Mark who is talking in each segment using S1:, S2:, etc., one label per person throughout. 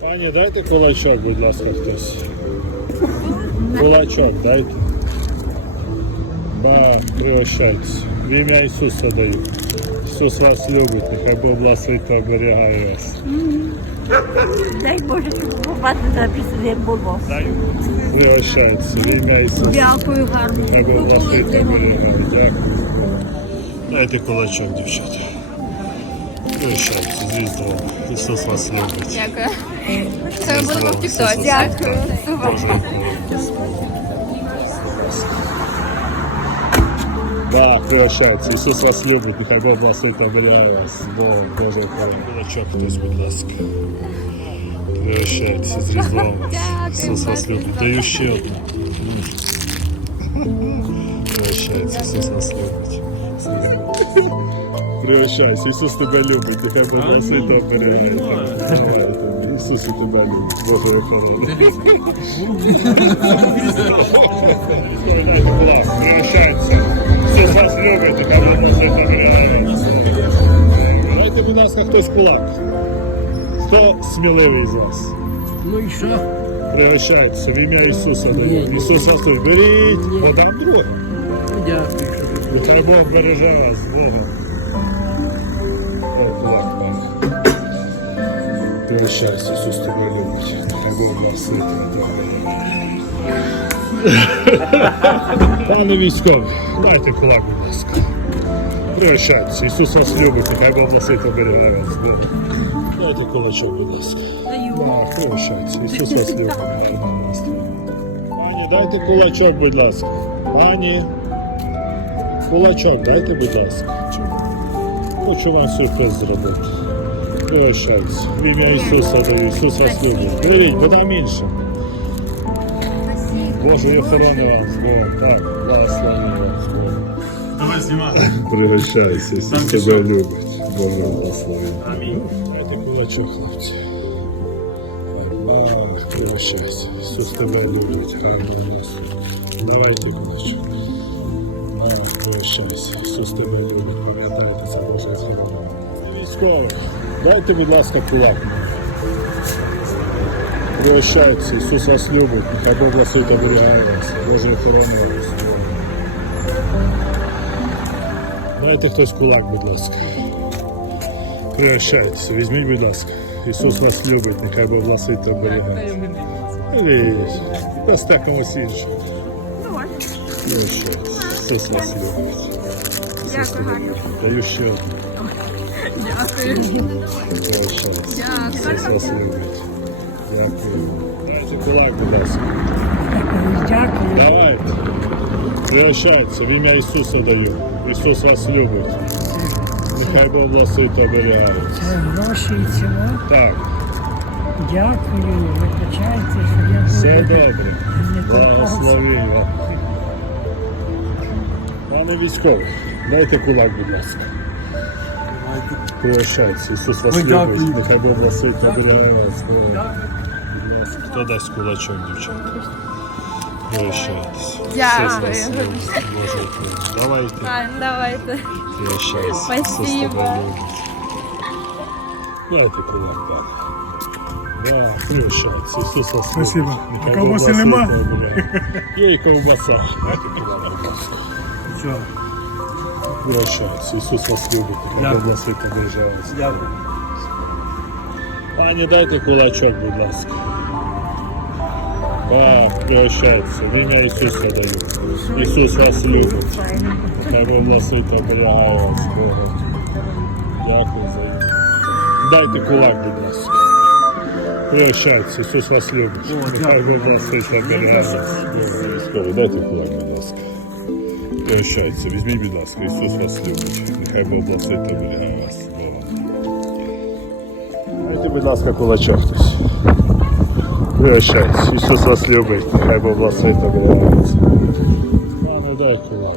S1: Пані, дайте кулачок, будь ласка, хтось. Кулачок дайте. Ба, пригощайтесь. В ім'я Ісуса даю. Ісус вас любить, нехай Бог благословить та оберігає вас.
S2: Дай Боже, щоб побачити записати було.
S1: Пригощайтесь. В ім'я Ісуса.
S2: Дякую, гарно.
S1: Нехай Бог благословить та оберігає. Дякую. Дайте кулачок, дівчата. Пригощайтесь, з Різдвом. Ісус вас любить.
S3: Дякую. Це ми будемо в
S1: Ісус вас
S3: тіктоці.
S1: любить.
S3: Супер.
S1: Боже, Да, прощайте. Ісус вас любить, нехай Бог благословить та оберігає вас. Бог, Боже, охорони. Кулачок хтось, будь ласка. Прощайтеся з Різдвом. Ісус вас любить. Даю ще одну. Прощайтеся, Ісус вас любить. Прощайся, Ісус тебе любить, нехай Бог благословить та оберігає. Давай, тобі. Ісус і тебе любить. Боже, охорони. Прощайтеся. Ісус вас любить, нехай Бог благословить та оберігає. Дайте, будь ласка, хтось кулак. Хто сміливий з вас?
S4: Ну і що?
S1: Пригощайтеся в ім'я Ісуса даю. Ісус вас любить. Беріть, подам друга.
S4: Дякую, що ви.
S1: Нехай Бог береже вас, Бога. Пригощайся, Ісус тебе любить. Нехай Бог благословить тебе. Пане військовий, дайте кулак, будь ласка. Пригощайтеся, Ісус вас любить, нехай Бог благословить та береже вас, Бога. Дайте кулачок, будь ласка. Да, пригощайтеся, Ісус вас любить, нехай Бог благословить. Пані, дайте кулачок, будь ласка. Пані. Кулачок дайте, будь ласка. Хочу вам сюрприз зробити. Прощайтеся. В ім'я Ісуса даю. Ісус вас любить. Беріть, бо там інше. Боже, охорони вас, Бог. Так, благослови вас, Бог.
S5: Давай знімати.
S1: Пригощайся, Ісус тебе любить. Боже, благослови. Дайте кулачок, хлопці. Ах, пригощайся. Ісус тебе любить. Гарно нас. Давайте кулачок. Ах, пригощайся. Ісус тебе любить. Пам'ятайте, це Боже охорона. Військовий, дайте, будь ласка, кулак. Пригощайтеся, Ісус вас любить, нехай Бог благословить оберігає вас, Боже охорони вас. Дайте хтось кулак, будь ласка. Пригощайтеся, візьміть, будь ласка. Ісус вас любить, нехай Бог благословить та оберігає. Ілі, дасте комусь іншого. Пригощайтеся, Ісус вас любить. Ісус тебе любить. Даю ще одну. Пригощайтеся. Ісус вас любить. Дякую. Дайте кулак, будь ласка.
S2: Дякую.
S1: Давайте. Пригощайтеся, в ім'я Ісуса даю. Ісус вас любить. Нехай Бог благословить та оберігає.
S6: Це гроші і цього.
S1: Так,
S6: Дякую, вибачайте, що я
S1: все
S6: був
S1: добре.
S6: не
S1: Благослови вас. Пане військовий, дайте кулак, будь ласка. Пригощайтеся, Ісус вас любить. Нехай Бог благословить та оберігає вас. Будь ласка, Хто дасть кулачок, дівчата? Пригощайтеся.
S3: Дякую.
S1: Ісус вас любить. Боже, охорони. Давайте.
S3: Ладно, давайте.
S1: Прощайся.
S3: Спасибо.
S1: Ісус тебе любить. Дайте кулак, пане. Да, прощайся. Ісус вас любить.
S4: Спасибо.
S1: Нехай
S4: А ковбаси
S1: Бог
S4: нема?
S1: благословить та оберігає. Є і ковбаса. Дайте кулак, будь ласка.
S4: Що?
S1: Прощайся. Ісус вас любить. Нехай Бог благословить та оберігає вас.
S4: Дякую.
S1: Пані, дайте кулачок, будь ласка. Так, прощайтеся. В ім'я Ісуса даю. Ісус вас любить. Нехай Бог благословить та оберігає вас, Бога. Дякую за їх. Дайте кулак, будь ласка. Прощайтеся, Ісус вас любить. Нехай Бог благословить та оберігає вас. Бога. Військовий, дайте кулак, будь ласка. Прощайтеся, візьміть, будь ласка, Ісус вас любить. Нехай Бог благословить та оберігає вас. Бога. Дайте, будь ласка, кулачок хтось. Прощайтесь, Ісус вас любить, нехай Бог благословить та оберігає вас. Пане, дай кулак.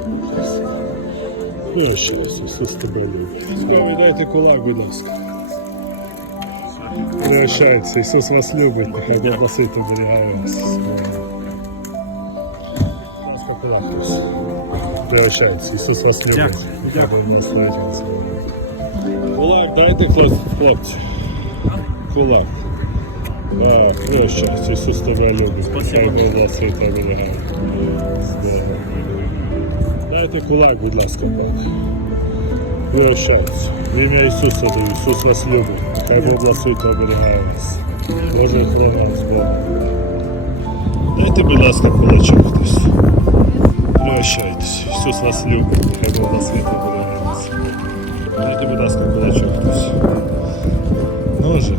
S1: Прощайся, Ісус тебе любить. Військові, дайте кулак, будь ласка. Прощайтеся, Ісус вас любить, нехай Бог благословить та оберігає вас. Будь ласка, кулак хтось. Прощайтеся, Ісус вас любить. Нехай Бог благословить вас. Кулак, дайте хлопці. хлопці. Кулак. Да, прощайся, Ісус тебе любить. Хай Бог благословить та оберігає. Здорово. Дайте кулак, будь ласка, Бог. Прощайтеся. В ім'я Ісуса даю. Ісус вас любить. Хай Бог благословить та оберігає вас. Боже, охорона вас, Бог. Дайте, будь ласка, кулачок хтось. Прощайтесь. Ісус вас любить. Хай Бог благословить та оберігає вас. Дайте, будь ласка, кулачок хтось. Ноже.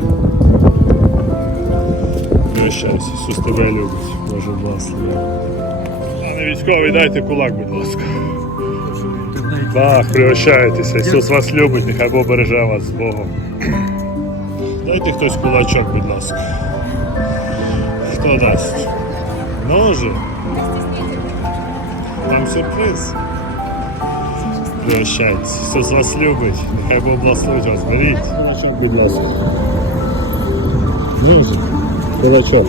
S1: Прощайся, Ісус тебе любить. Боже благослови. Пане військовий, дайте кулак, будь ласка. Так, пригощайтеся. Ісус вас любить, нехай Бог береже вас з Богом. Дайте хтось кулачок, будь ласка. Хто дасть? Ноже. Вам сюрприз. Пригощайтеся. Ісус вас любить. Нехай Бог благословить вас. Беріть. Кулачок, будь ласка. Ноже. Кулачок.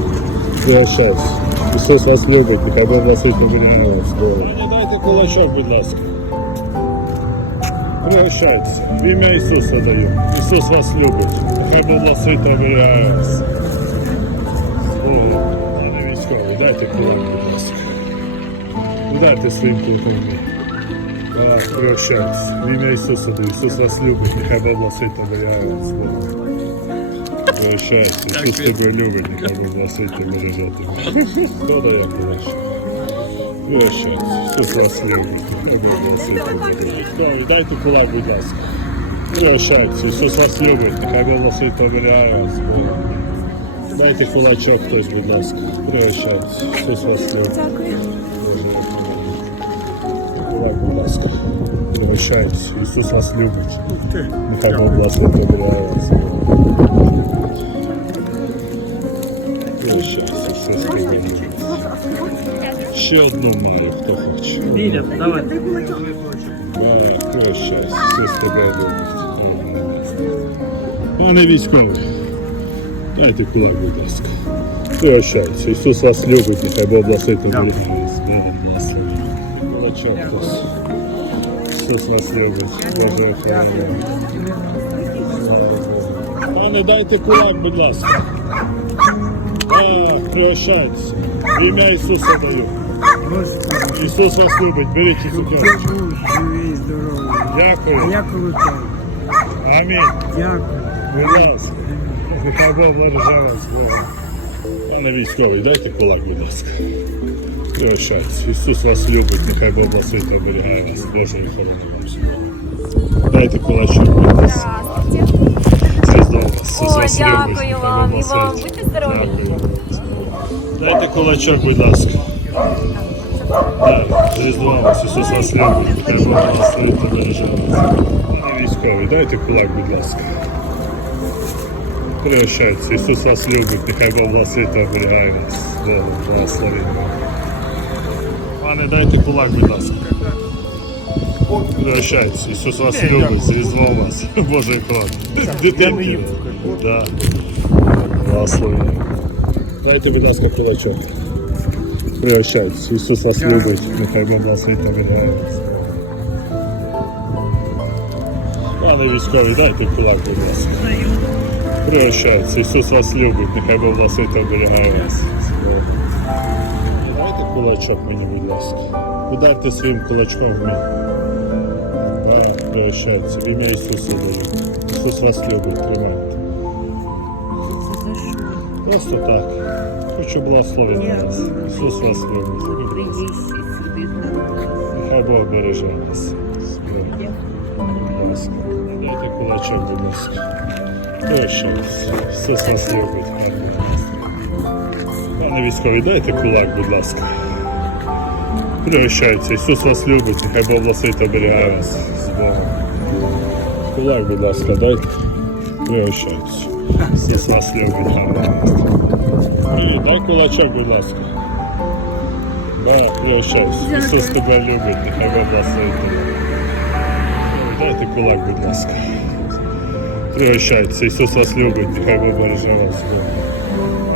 S1: Пригощайтеся. Ісус вас любить. Нехай Бог благословить оберігає вас. Мені дайте кулачок, будь ласка. Пригощайтеся. В ім'я Ісуса даю. Ісус вас любить. Нехай Бог благословить та оберігає вас. О, пане військовий, дайте кулак, будь ласка. Дайте своїм кулаком. Так, пригощайтеся. В ім'я Ісуса даю. Ісус вас любить. Нехай Бог благословить та оберігає вас. Пригощайтеся. Ісус тебе любить. Нехай Бог благословить та оберігає тебе. Хто дає кулачок? Пригощайтеся. Ісус вас любить. Нехай Бог благословить та оберігає. Військовий, дайте кулак, будь ласка. Пригощайтеся. Ісус вас любить. Нехай Бог благословить та оберігає вас. Дайте кулачок хтось, будь ласка. Пригощайтеся. Ісус вас любить. Кулак, будь ласка. Пригощайтеся. Ісус вас любить. Нехай Бог благословить та оберігає вас. Пригощайтеся. Ісус тебе любить. Ще одну маю, хто хоче.
S4: Ліля, давай.
S1: Да, прощайся, все з тебе любить. Пане військовий, дайте кулак, будь ласка. Прощайся, Ісус вас любить, нехай Бог благословить та Ісус вас любить, Боже охороняє. Пане, дайте кулак, будь ласка. Так, прощайтеся. В ім'я Ісуса даю. Ісус вас любить, беріть і цукерочку.
S6: Живий, здоровий.
S1: Дякую.
S6: Я колотав.
S1: Амінь.
S6: Дякую.
S1: Будь ласка. Нехай Бог береже вас. Боже. Пане військовий, дайте кулак, будь ласка. Прощайтеся. Ісус вас любить, нехай Бог благословить та оберігає вас. Боже охорони вам всього. Дайте кулачок, будь ласка. Це здорово. Ісус
S3: О,
S1: вас
S3: дякую
S1: любить, нехай
S3: вам,
S1: Бог
S3: і вам.
S1: благословить.
S3: Будьте здорові.
S1: Дякую. Дайте кулачок, будь ласка. Так, з Різдвом вас, Ісус вас любить, нехай Бог благословить та береже вас. Пане військовий, дайте кулак, будь ласка. Пригощайтеся, Ісус вас любить, нехай Бог благословить та оберігає вас. Богу, благословить. Пане, дайте кулак, будь ласка. Пригощайтеся, Ісус вас любить, з Різдвом вас. Боже крот. Дитинки. Да. Благословення. Дайте, будь ласка, кулачок. Пригощайтеся, Ісус вас любить, нехай Бог благословить та оберігає вас. Пане військовий, дайте кулак, будь ласка. Пригощайтеся, Ісус вас любить, нехай Бог благословить та оберігає вас. Дайте кулачок мені, будь ласка. Ударте своїм кулачком в мене. Да, пригощайтеся, в ім'я Ісуса даю. Ісус вас любить, тримайте. Просто так. Хочу благословити вас. Ісус вас любить. Нехай Бог береже вас. Будь ласка. Дайте кулачок, будь ласка. Прощайтеся. Ісус вас любить. Хай Бог благословить. Пане військовий, дайте кулак, будь ласка. Пригощайтеся. Ісус вас любить. Нехай Бог благословить та оберігає вас. З Богом. Кулак, будь ласка, дайте. Пригощайтеся. Ісус вас любить. Гарно. Ні, дай кулачок, будь ласка. Да, пригощайся. Ісус тебе любить, нехай Бог благословить тебе. Дайте кулак, будь ласка. Пригощайтеся, Ісус вас любить, нехай Бог береже вас.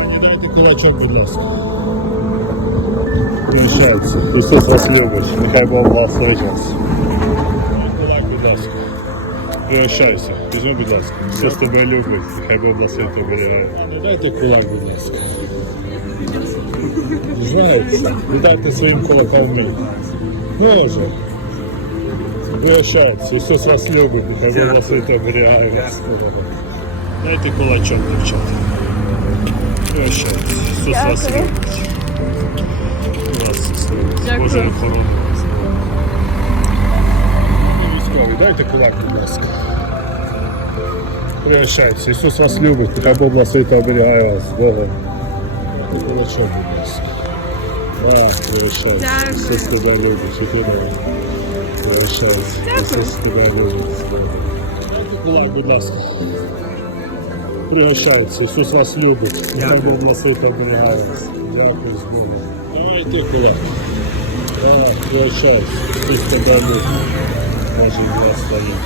S1: Мені дайте кулачок, будь ласка. Пригощайтеся, Ісус вас любить, нехай Бог благословить вас. Дай кулак, будь ласка. Прощайся, візьми, будь ласка. Ісус тебе любить, хай Бог благословить тебе берегає. Дайте кулак, будь ласка. Знаєте, віддайте своїм кулакам мені. Може. Прощайтеся, Ісус вас любить, хай Бог благословить тебе берегає вас. Дайте кулачок, дівчата. Прощайтеся, Ісус вас
S3: Дякую.
S1: любить. Вас Ісус любить.
S3: Дякую.
S1: Боже охорони вас. Ну, Військові, дайте кулак, будь ласка. Прощайтеся, Ісус вас любить, хай Бог благословить та оберігає вас. Богом. Дайте кулачок, будь ласка. А, прощайтеся, Ісус тебе любить, і тебе. Прощайтеся, Ісус тебе любить. Дайте кулак, будь ласка. Пригощайтеся, Ісус вас любить. Хай Бог благословить та оберігає вас. Дякую з Богом. Давайте кулак. Так, пригощайтеся, Ісус тебе любить. Боже, благословить.